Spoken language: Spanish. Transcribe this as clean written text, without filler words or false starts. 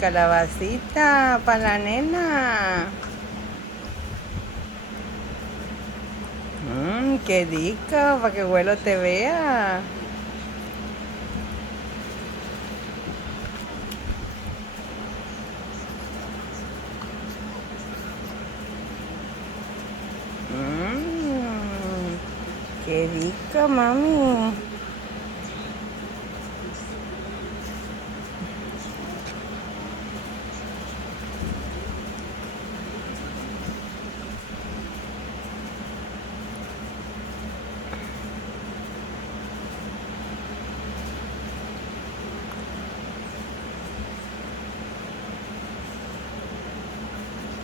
calabacita para la nena. Qué rico, para que abuelo te vea. Qué rico, mami.